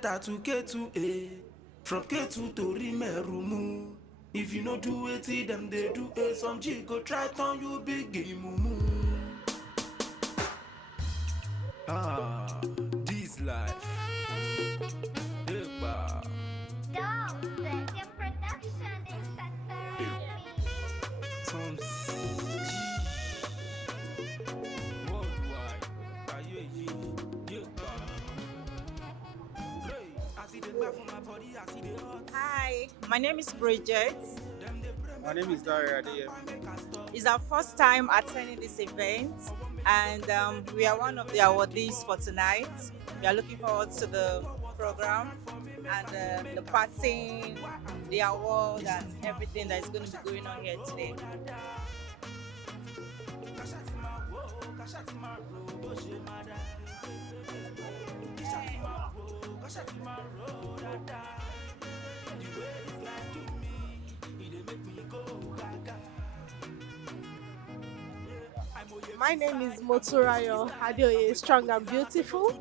To K2A, from K2 to Rimerumu. If you no do it, them they do it. Some G go try turn you big game mumu. Ah, this life. Eba. Some G. Worldwide. Aye, ye. Eba. Hey, I see the back from my body, I see the hot. Hi, my name is Bridget. My name is Daria Adeyemi. It's our first time attending this event, and we are one of the awardees for tonight. We are looking forward to the program and the party, the award, and everything that is going to be going on here today. My name is Moturayo Adeoye, strong and beautiful.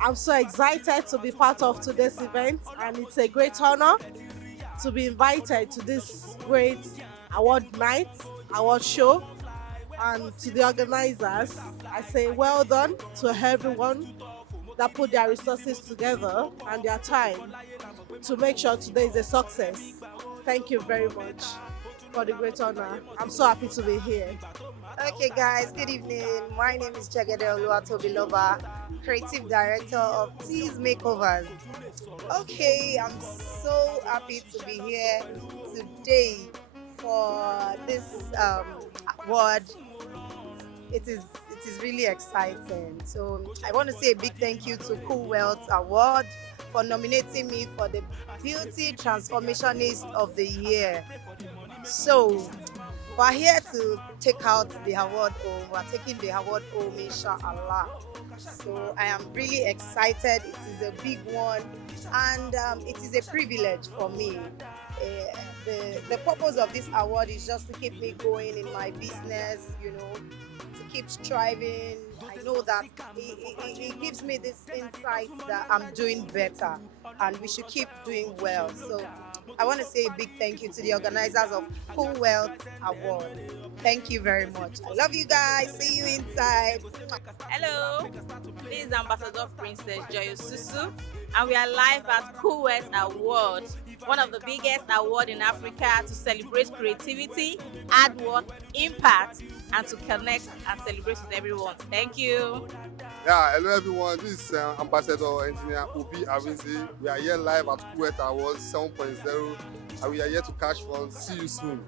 I'm so excited to be part of today's event, and it's a great honor to be invited to this great award night, award show. And to the organizers, I say well done to everyone that put their resources together and their time to make sure today is a success. Thank you very much for the great honor. I'm so happy to be here. Okay, guys, good evening. My name is Jagede Oluwatobiloba, creative director of Tease Makeovers. Okay, I'm so happy to be here today for this award. It is really exciting. So I want to say a big thank you to Cool Wealth Award for nominating me for the Beauty Transformationist of the Year. So we're here to take out the award home. We're taking the award home, inshallah. So I am really excited. It is a big one, and it is a privilege for me. The purpose of this award is just to keep me going in my business, to keep striving. I know that it gives me this insight that I'm doing better, and we should keep doing well. So I want to say a big thank you to the organizers of Cool Wealth Award. Thank you very much. I love you guys. See you inside. Hello, this is Ambassador Princess Joyo Susu, and we are live at Kuwait Award, one of the biggest awards in Africa to celebrate creativity, hard work, impact, and to connect and celebrate with everyone. Thank you. Yeah, hello everyone. This is Ambassador Engineer Obi Arinze. We are here live at Kuwait Awards 7.0 and we are here to catch fun. See you soon.